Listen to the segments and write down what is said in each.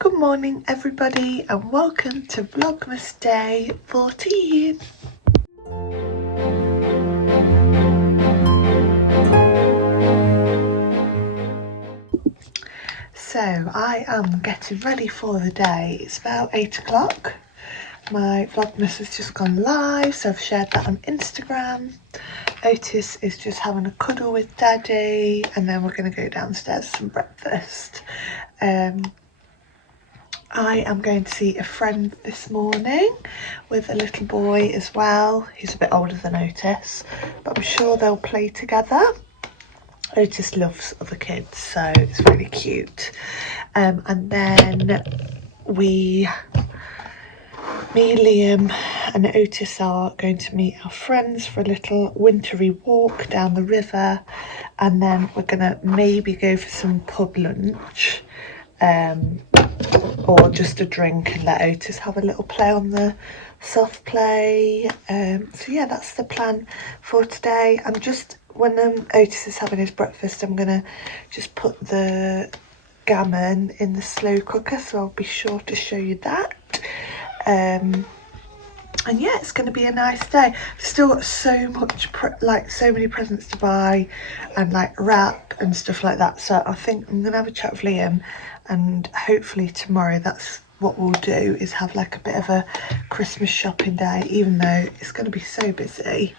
Good morning everybody and welcome to Vlogmas day 14. So I am getting ready for the day. It's about 8 o'clock. My Vlogmas has just gone live, so I've shared that on Instagram. Otis is just having a cuddle with Daddy and then we're going to go downstairs for some breakfast. I am going to see a friend this morning with a little boy as well. He's a bit older than Otis, but I'm sure they'll play together. Otis loves other kids, so it's really cute. And then me, Liam and Otis are going to meet our friends for a little wintry walk down the river, and then we're gonna maybe go for some pub lunch. Or just a drink and let Otis have a little play on the soft play. So yeah, that's the plan for today. I'm just, when Otis is having his breakfast, I'm gonna just put the gammon in the slow cooker, so I'll be sure to show you that. And yeah, it's going to be a nice day. I've still got so much so many presents to buy and like wrap and stuff like that, so I think I'm gonna have a chat with Liam, and hopefully tomorrow that's what we'll do, is have like a bit of a Christmas shopping day, even though it's going to be so busy.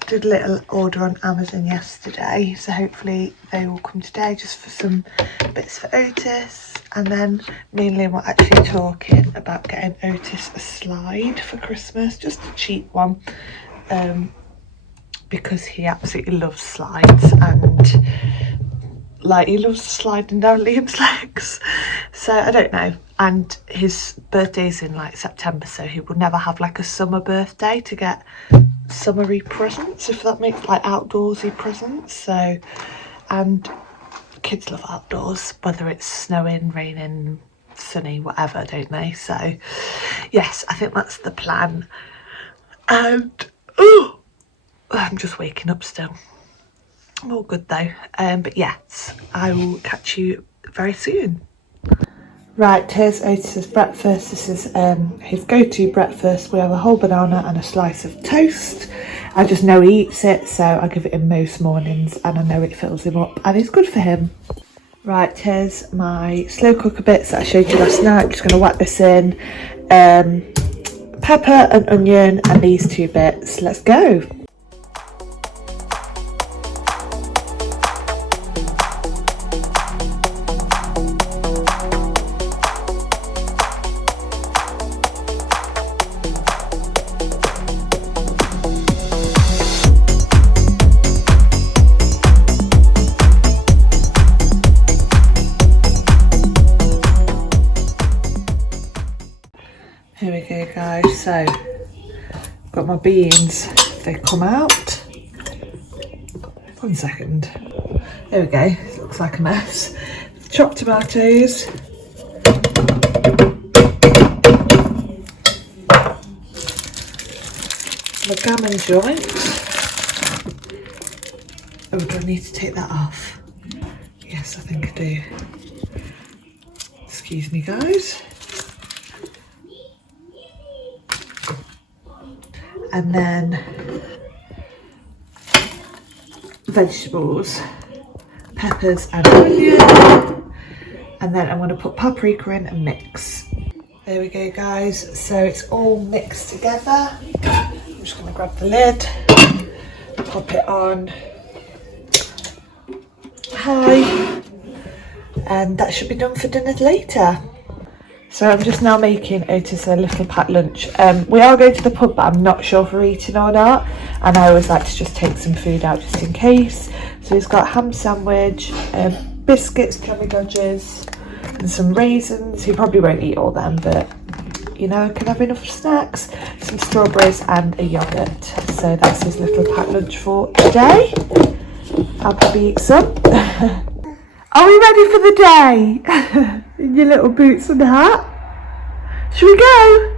I did a little order on Amazon yesterday, so hopefully they will come today just for some bits for Otis. And then me and Liam were actually talking about getting Otis a slide for Christmas, just a cheap one, because he absolutely loves slides, and like he loves sliding down Liam's legs. So I don't know, and his birthday's in like September, so he will never have like a summer birthday to get summery presents, if that makes like outdoorsy presents. So, and kids love outdoors, whether it's snowing, raining, sunny, whatever, don't they? So yes, I think that's the plan. And oh, I'm just waking up still. I'm all good though. But yes, I will catch you very soon. Right, here's Otis's breakfast. This is his go-to breakfast. We have a whole banana and a slice of toast. I just know he eats it, so I give it him most mornings, and I know it fills him up and it's good for him. Right, here's my slow cooker bits that I showed you last night. I'm just going to whack this in. Pepper and onion and these two bits. Let's go. Here we go guys, so got my beans, they come out. 1 second. There we go, it looks like a mess. Chopped tomatoes. My gammon joint. Oh, do I need to take that off? Yes, I think I do. Excuse me guys. And then vegetables, peppers and onion, and then I'm going to put paprika in and mix. There we go guys, so it's all mixed together. I'm just going to grab the lid, pop it on high, and that should be done for dinner later. So I'm just now making Otis a little packed lunch. We are going to the pub, but I'm not sure if we're eating or not. And I always like to just take some food out just in case. So he's got a ham sandwich, biscuits, Johnny Dodgers, and some raisins. He probably won't eat all them, but you know, can have enough snacks. Some strawberries and a yogurt. So that's his little packed lunch for today. I'll probably eat some. Are we ready for the day? In your little boots and hat? Shall we go?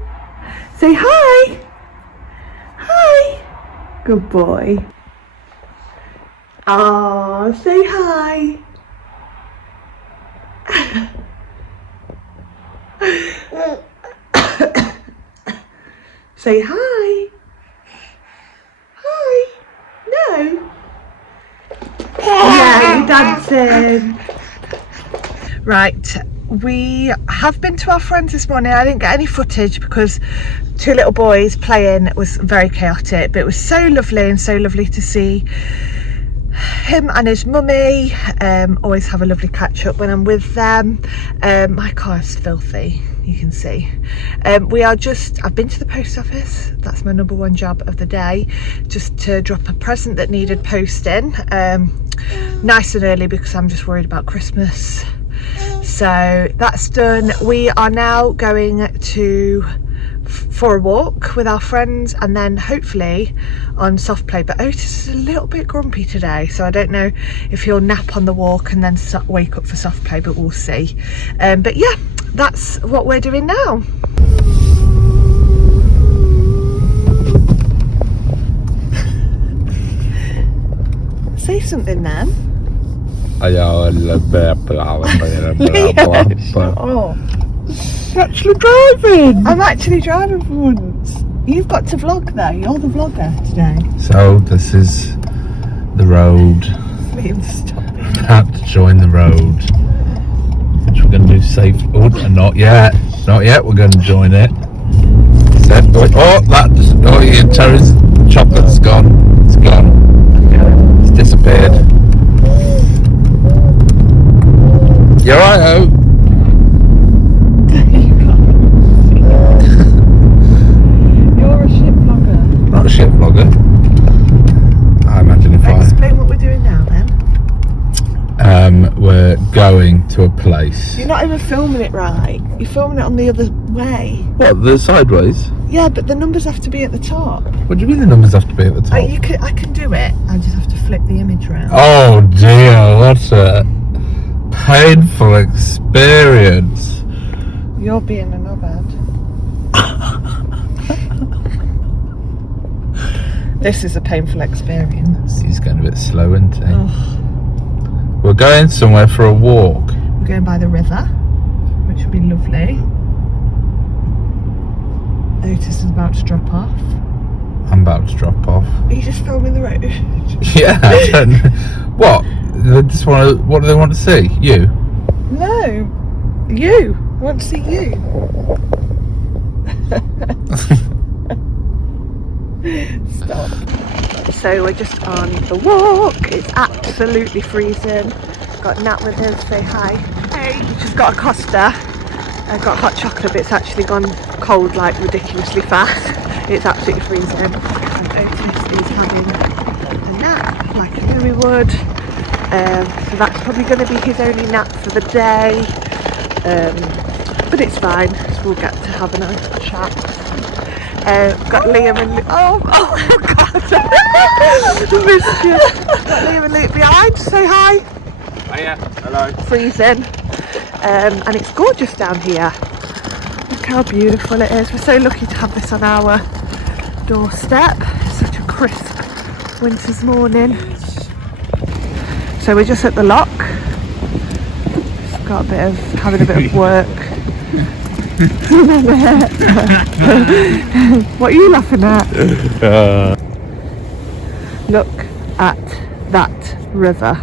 Say hi. Hi. Good boy. Ah, say hi. Say hi. Hi. No. Yeah, you're dancing. Right, we have been to our friends this morning. I didn't get any footage because two little boys playing was very chaotic, but it was so lovely and so lovely to see him and his mummy. Always have a lovely catch up when I'm with them. My car is filthy, you can see. I've been to the post office. That's my number one job of the day, just to drop a present that needed posting, nice and early because I'm just worried about Christmas. So that's done. We are now going for a walk with our friends and then hopefully on soft play. But Otis is a little bit grumpy today, so I don't know if he'll nap on the walk and then wake up for soft play, but we'll see. But yeah, that's what we're doing now. Say something then. Oh. You're actually driving. I'm actually driving for once. You've got to vlog though. You're the vlogger today. So this is the road. Liam, stop it. About to join the road, which we're going to do safe. Oh, not yet. Not yet. We're going to join it. Terry's chocolate's gone. It's gone. It's disappeared. You're right, oh. You're a shit vlogger. Not a shit vlogger. I imagine if Explain what we're doing now then. We're going to a place. You're not even filming it right. You're filming it on the other way. What, the sideways? Yeah, but the numbers have to be at the top. What do you mean the numbers have to be at the top? I can do it. I just have to flip the image around. Oh dear, what a painful experience. You're being a knobhead. This is a painful experience. He's going a bit slow, isn't he? Oh. We're going somewhere for a walk. We're going by the river, which will be lovely. Otis is about to drop off. I'm about to drop off. Are you just filming the road? Yeah, I don't know. What? They just want to, what do they want to see? You? No, you. I want to see you. Stop. So we're just on the walk. It's absolutely freezing. Got Nat with us. Say hi. Hey. We just got a Costa. I got hot chocolate, but it's actually gone cold like ridiculously fast. It's absolutely freezing. And Otis is having a nap like I knew he would. So that's probably going to be his only nap for the day. But it's fine. So we'll get to have a nice chat. Got Liam and oh god, missed you. Got Liam and Luke behind. Say hi. Hiya. Hello. Freezing, and it's gorgeous down here. Look how beautiful it is. We're so lucky to have this on our doorstep. It's such a crisp winter's morning. So we're just at the lock. Just got having a bit of work. What are you laughing at? Look at that river.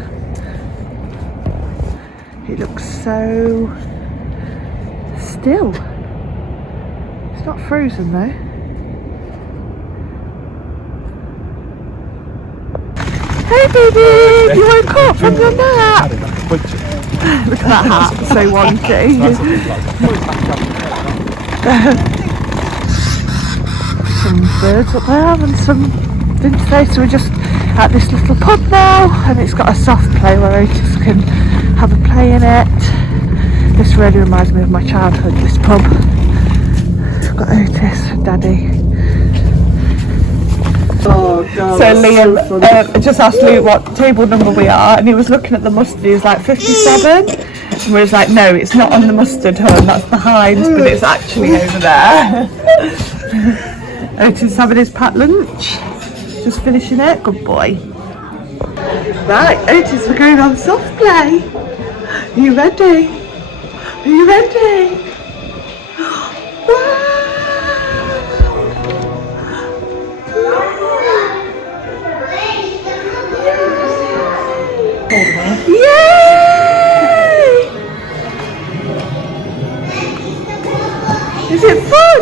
It looks so still. It's not frozen though. Hey baby, you woke up from your nap. Look at that hat, so wonky. Some birds up there and some things today, so we're just at this little pub now, and it's got a soft play where Otis can have a play in it. This really reminds me of my childhood, this pub. I've got Otis and Daddy. Oh God. So Liam just asked Luke what table number we are, and he was looking at the mustard. He was like 57, and we was like, no, it's not on the mustard, hon, that's behind, but it's actually over there. Otis having his packed lunch, just finishing it. Good boy. Right, Otis, we're going on soft play. Are you ready? Are you ready? Is it fun?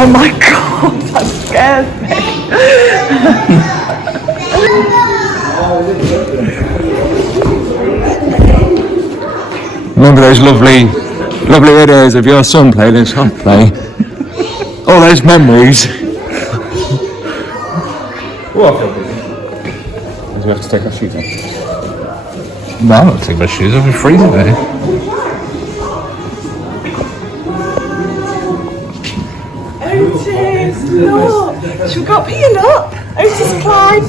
Oh my god, that scares me. Remember those lovely videos of your son playing in soft play? All those memories. What? Do we have to take our shoes off? No, I'm not taking my shoes off. It's freezing there. Otis, look! Should we go up here, look? Otis, climb!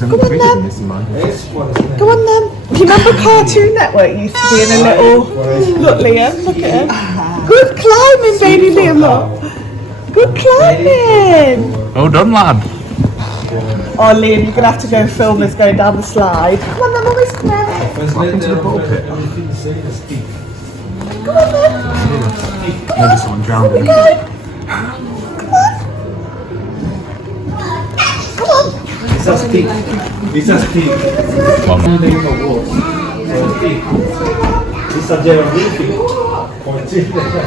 Come on then! Come on then! Do you remember Cartoon Network used to be in a little... Look Liam, look at him. Good climbing, baby Liam, look! Good climbing! Well done, lad. Oh Liam, you're going to have to go and film us going down the slide. Come on then, Mummy's come on. Into the ball pit. Come on then! Maybe someone drowned in. Come on! Come on! Lisa's peak. Lisa's peak. Come on.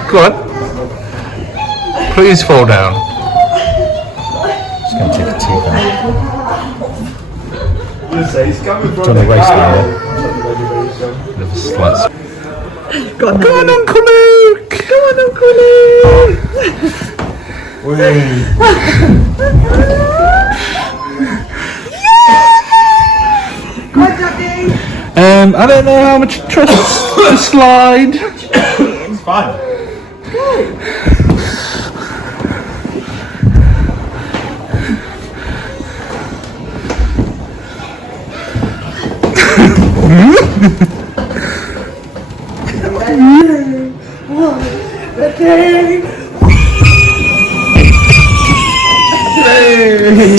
Go on. Please fall down. Just going to take a teeth out. He's coming from Done the race now. Bit of a slight. Go on, Go on, Uncle Luke. Go on, Uncle Luke! Go on, Daddy! I don't know how much trust the slide. It's fine. Okay. Yay!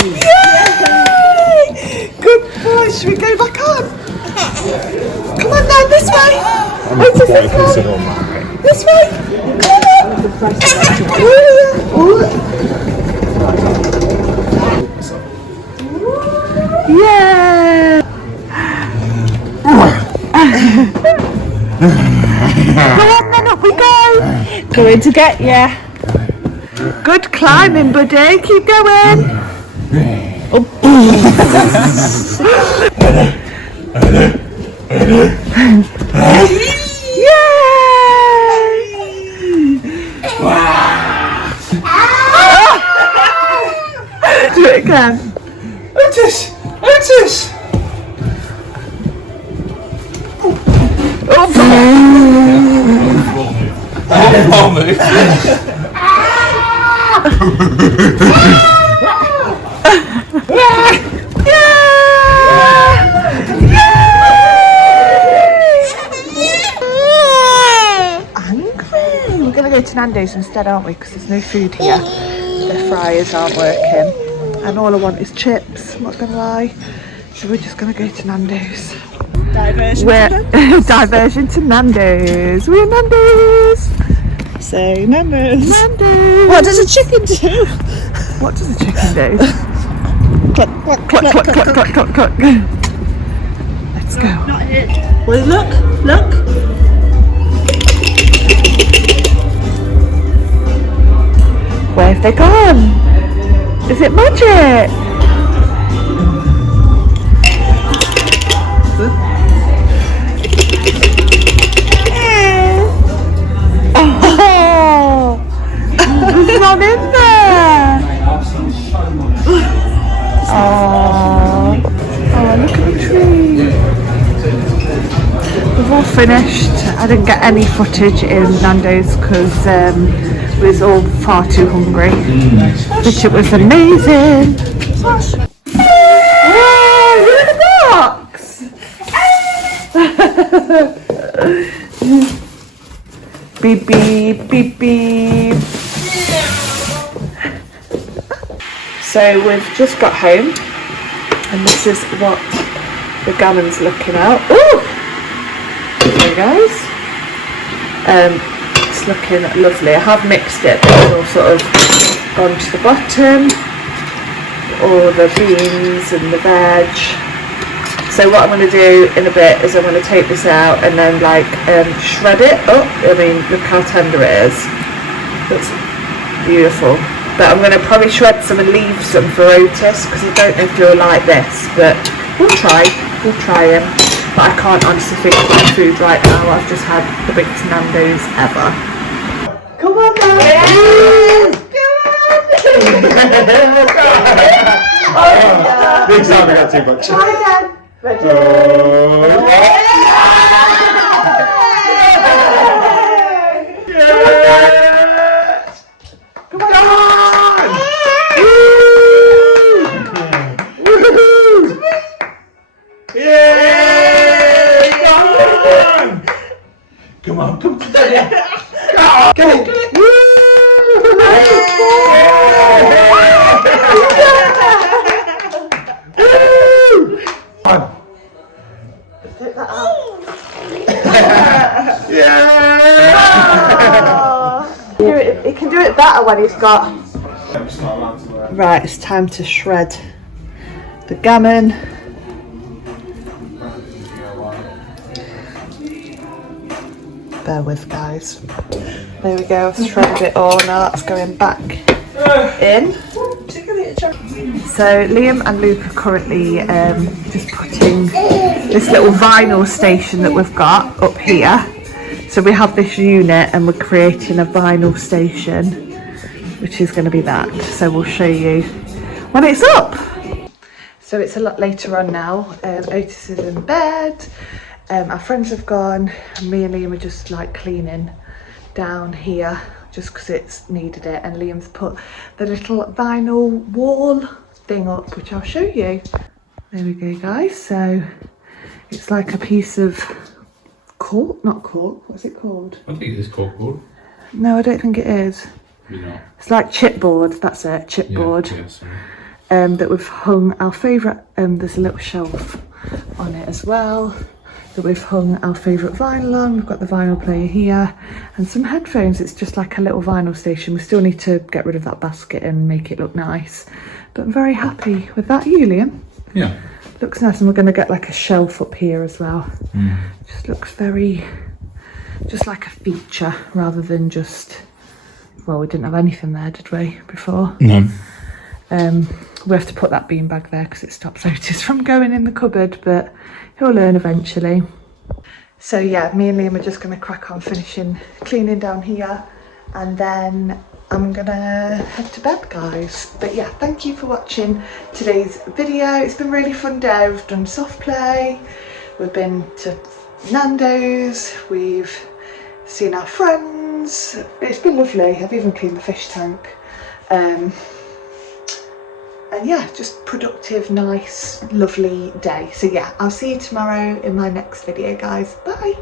Good boy. Should we go back on? Come on now, this way. Otis, this way. This way. Come on. Yeah. Go on then, up we go. Going to get ya. Good climbing, buddy. Keep going. Oh. Yay! Do it again. Otis! Otis! Angry. We're going to go to Nandos instead, aren't we? Because there's no food here. The fryers aren't working. And all I want is chips, I'm not going to lie. So we're just going to go to Nandos. Diversion to Nandos. We're Nandos. Say Nandos. Nandos. What does a chicken do? What does a chicken do? Cluck, cluck, cluck, cluck, cluck, cluck, cluck, cluck. Let's go. Well, look. Where have they gone? Is it magic? Oh, there's none in there. Oh, look at the tree. We've all finished. I didn't get any footage in Nando's because we was all far too hungry. But it was amazing. Whoa, you're in the box. Beep beep beep beep. So we've just got home and this is what the gammon's looking at. Oh, there guys. It's looking lovely. I have mixed it, but it's all sort of gone to the bottom. All the beans and the veg. So what I'm going to do in a bit is I'm going to take this out and then like shred it up. I mean, look how tender it is. Looks beautiful. But I'm going to probably shred some and leave some for Otis because I don't know if he'll like this, but we'll try him. But I can't honestly think of my food right now. I've just had the biggest Nandos ever. Come on now! Yes! Big time we got too much. Try again. Ready? Come on! Yay! Come on, come on. Get it. Take that out. Yeah! He can do it better when he's got... Right, it's time to shred the gammon. Bear with, guys. There we go, I've shredded it all. Now that's going back in. So Liam and Luke are currently just putting this little vinyl station that we've got up here. So we have this unit and we're creating a vinyl station, which is going to be that. So we'll show you when it's up. So it's a lot later on now. Otis is in bed. Our friends have gone. And me and Liam are just like cleaning down here just because it's needed it. And Liam's put the little vinyl wall thing up, which I'll show you. There we go, guys. So it's like a piece of cork, not cork, what's it called? I think it is corkboard. No, I don't think it is. Maybe not. It's like chipboard, that's it, chipboard. Yeah, sorry. That we've hung our favourite, there's a little shelf on it as well, that we've hung our favourite vinyl on. We've got the vinyl player here and some headphones. It's just like a little vinyl station. We still need to get rid of that basket and make it look nice. But I'm very happy with that. You, Liam? Yeah. Looks nice, and we're going to get like a shelf up here as well. Just looks very, just like a feature rather than just, well, we didn't have anything there, did we, before? No. We have to put that beanbag there because it stops Otis from going in the cupboard, but he'll learn eventually. So yeah, me and Liam are just going to crack on finishing cleaning down here, and then I'm gonna head to bed, guys. But yeah, thank you for watching today's video. It's been a really fun day. We've done soft play, we've been to Nandos, we've seen our friends. It's been lovely. I've even cleaned the fish tank. And yeah, just productive, nice, lovely day. So yeah, I'll see you tomorrow in my next video, guys. Bye.